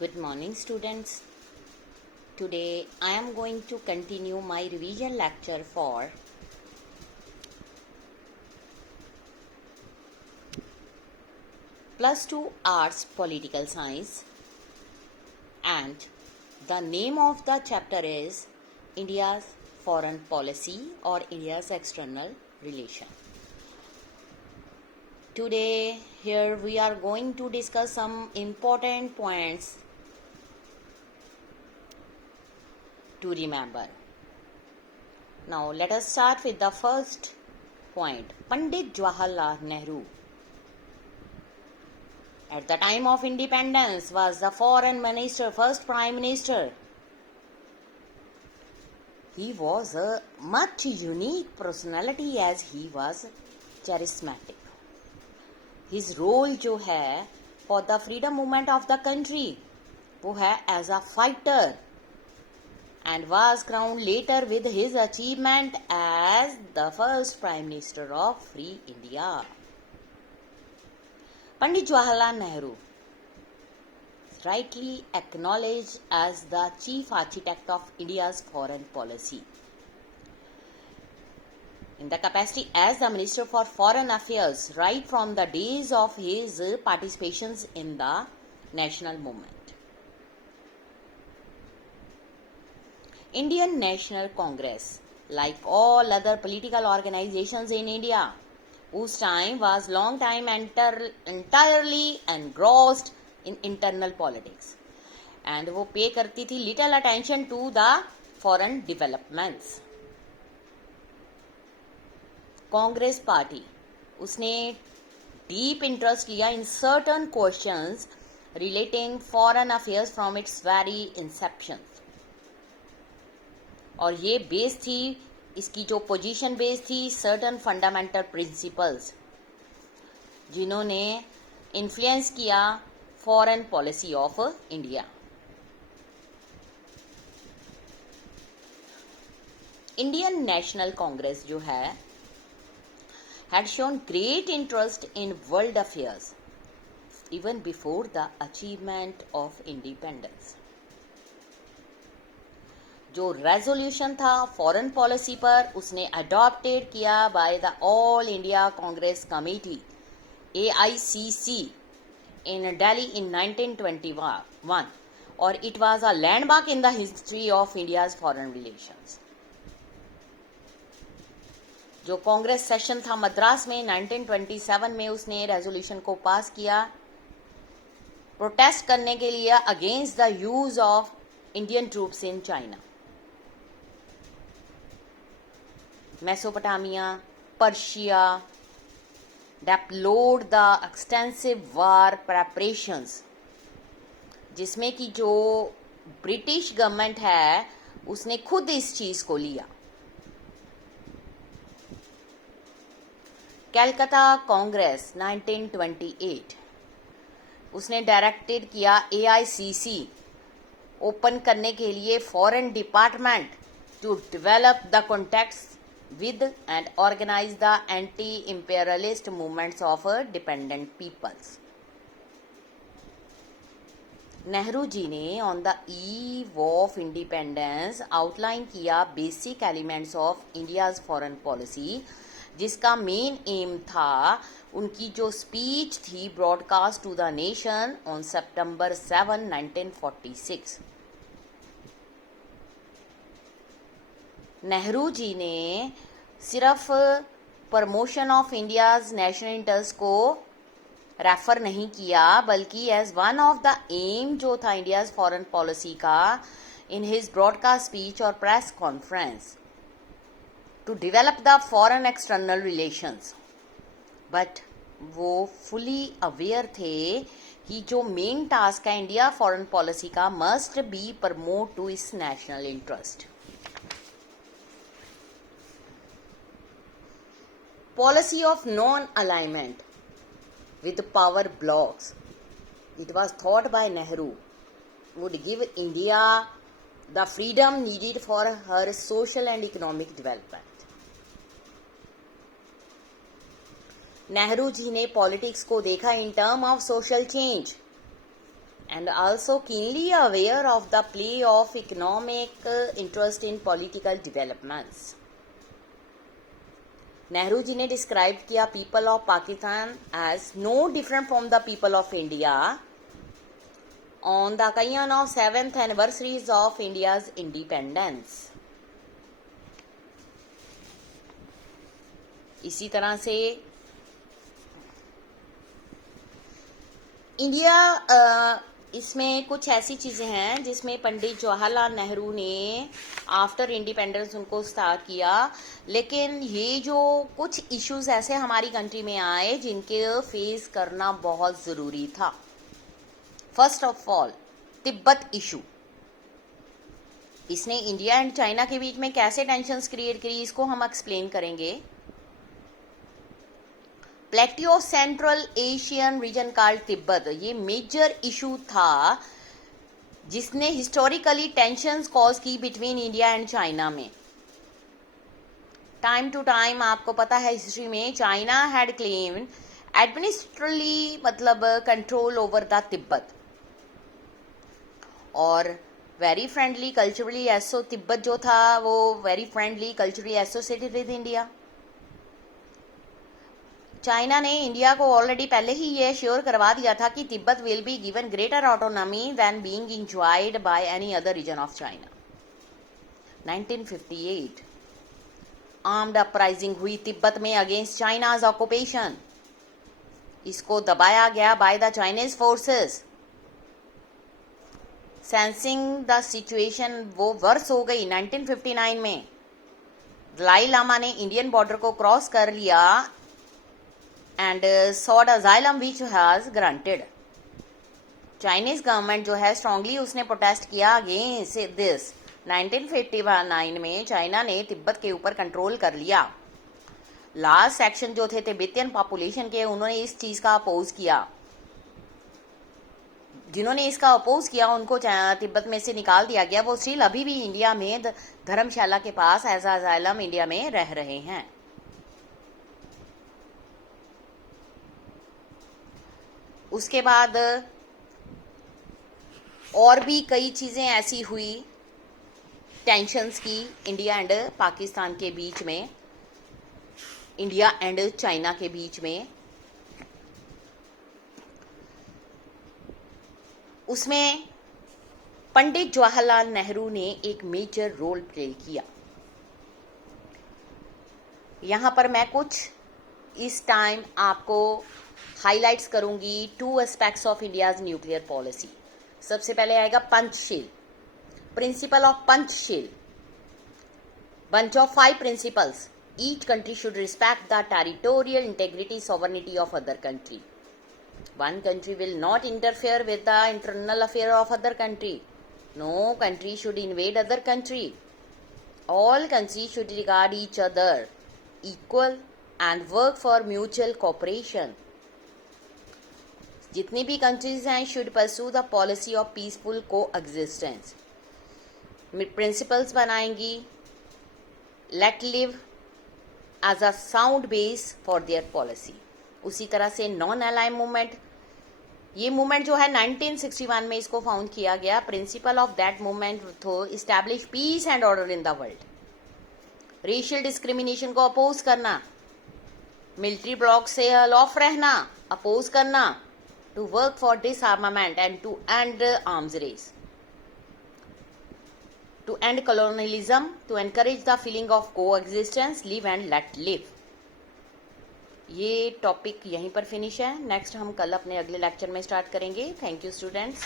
Good morning, students. Today I am going to continue my revision lecture for Plus 2 Arts Political Science, and the name of the chapter is India's Foreign Policy or India's External Relation. Today here we are going to discuss some important points to remember. Now let us start with the first point. Pandit Jawaharlal Nehru at the time of independence was the foreign minister, first prime minister. He was a much unique personality as he was charismatic. His role जो है for the freedom movement of the country वो है as a fighter and was crowned later with his achievement as the first prime minister of free India. Pandit Jawaharlal Nehru is rightly acknowledged as the chief architect of India's foreign policy. In the capacity as the Minister for Foreign Affairs right from the days of his participations in the national movement. Indian National Congress, like all other political organizations in India, whose time was long time entirely engrossed in internal politics, and वो पे करती थी little attention to the foreign developments. Congress party उसने deep interest लिया in certain questions relating foreign affairs from its very Inception, और ये base थी, इसकी जो पोजीशन बेस थी सर्टन फंडामेंटल प्रिंसिपल्स जिन्होंने इन्फ्लुएंस किया foreign policy of India. Indian national Congress जो है had shown great interest in world affairs even before the achievement of independence. जो रेजोल्यूशन था फॉरेन पॉलिसी पर उसने अडॉप्टेड किया by the all India Congress committee AICC in Delhi in 1921, और it was a landmark in the history of India's foreign relations. जो Congress session था मद्रास में 1927 में उसने रेजोल्यूशन को पास किया प्रोटेस्ट करने के लिए against the use of Indian troops in China. Mesopotamia, Persia deplored the extensive war preparations, जिसमें कि जो ब्रिटिश गवर्नमेंट है उसने खुद इस चीज को लिया. कलकत्ता कांग्रेस 1928 उसने डायरेक्टेड किया AICC ओपन करने के लिए foreign department to develop the contacts with and organise the anti imperialist movements of dependent peoples. Nehru ji ने on the eve of independence outline किया basic elements of India's foreign policy, जिसका main aim था उनकी जो speech थी broadcast to the nation on सितंबर 7, 1946. नेहरू जी ने सिर्फ promotion of India's national interest को रेफर नहीं किया बल्कि as one of the M जो था इंडियाज फॉरेन पॉलिसी का इन हिज ब्रॉडकास्ट स्पीच और press conference to develop the foreign external relations. But वो फुली अवेयर थे कि जो मेन टास्क है इंडिया फॉरेन पॉलिसी का must be promote to its national interest. Policy of non alignment with power blocks, it was thought by Nehru, would give India the freedom needed for her social and economic development. Nehru ji ने politics को देखा in term of social change and also keenly aware of the play of economic interest in political developments. Nehru ji ने describe किया people of Pakistan as no different from the people of India on the occasion of 7th anniversaries of India's independence. इसी तरह से India इसमें कुछ ऐसी चीज़ें हैं जिसमें पंडित जवाहरलाल नेहरू ने आफ्टर इंडिपेंडेंस उनको स्टार्ट किया, लेकिन ये जो कुछ इश्यूज ऐसे हमारी कंट्री में आए जिनके फेस करना बहुत ज़रूरी था. First of all Tibet issue. इसने इंडिया एंड चाइना के बीच में कैसे टेंशंस क्रिएट करी इसको हम एक्सप्लेन करेंगे. प्लेटी of central Asian region called Tibet, ये मेजर इशू था जिसने हिस्टोरिकली टेंशंस कॉज की बिटवीन इंडिया एंड चाइना में. टाइम टू टाइम आपको पता है हिस्ट्री में चाइना हैड क्लेम्ड एडमिनिस्ट्रेटिवली मतलब कंट्रोल ओवर द तिब्बत और वेरी फ्रेंडली कल्चरली एसो तिब्बत जो था वो very friendly culturally associated with India. China ने इंडिया को ऑलरेडी पहले ही ये श्योर करवा दिया था कि Tibet will be given greater autonomy then being enjoyed by any other region of China. 1958 armed uprising हुई तिब्बत में अगेंस्ट चाइनाज ऑक्यूपेशन. इसको दबाया गया by the Chinese forces. Sensing the situation वो वर्स हो गई. 1959 में दलाई लामा ने इंडियन बॉर्डर को क्रॉस कर लिया and sought asylum which was granted. Chinese government जो है स्ट्रांगली उसने प्रोटेस्ट किया अगेंस्ट दिस. 1959 में चाइना ने तिब्बत के ऊपर कंट्रोल कर लिया. लास्ट सेक्शन जो थे तिब्बतियन पॉपुलेशन के उन्होंने इस चीज का अपोज किया. जिन्होंने इसका अपोज किया उनको तिब्बत में से निकाल दिया गया. वो स्टिल अभी भी इंडिया में धर्मशाला के पास एज अजाइलम इंडिया में रह रहे हैं. उसके बाद और भी कई चीज़ें ऐसी हुई टेंशंस की इंडिया एंड पाकिस्तान के बीच में, इंडिया एंड चाइना के बीच में. उसमें पंडित जवाहरलाल नेहरू ने एक मेजर रोल प्ले किया. यहाँ पर मैं कुछ इस टाइम आपको हाइलाइट्स करूंगी two aspects of India's nuclear policy. सबसे पहले आएगा Panchsheel, principle of Panchsheel. bunch of 5 principles. Each country should respect the territorial integrity sovereignty of other country. One country will not interfere with the internal affair of other country. No country should invade other country. All countries should regard each other equal and work for mutual cooperation. जितनी भी countries हैं should pursue the policy of peaceful coexistence. Principles बनाएंगी let live as a sound base for their policy. उसी तरह से non align movement, ये movement जो है 1961 में इसको फाउंड किया गया. Principle of that movement to establish peace and order in the world. Racial discrimination को अपोज करना, मिलिट्री ब्लॉक से ऑफ रहना, अपोज करना, to work for disarmament and to end arms race, to end colonialism, to encourage the feeling of coexistence, live and let live. ये topic यहीं पर finish है. Next हम कल अपने अगले लेक्चर में स्टार्ट करेंगे. Thank you students.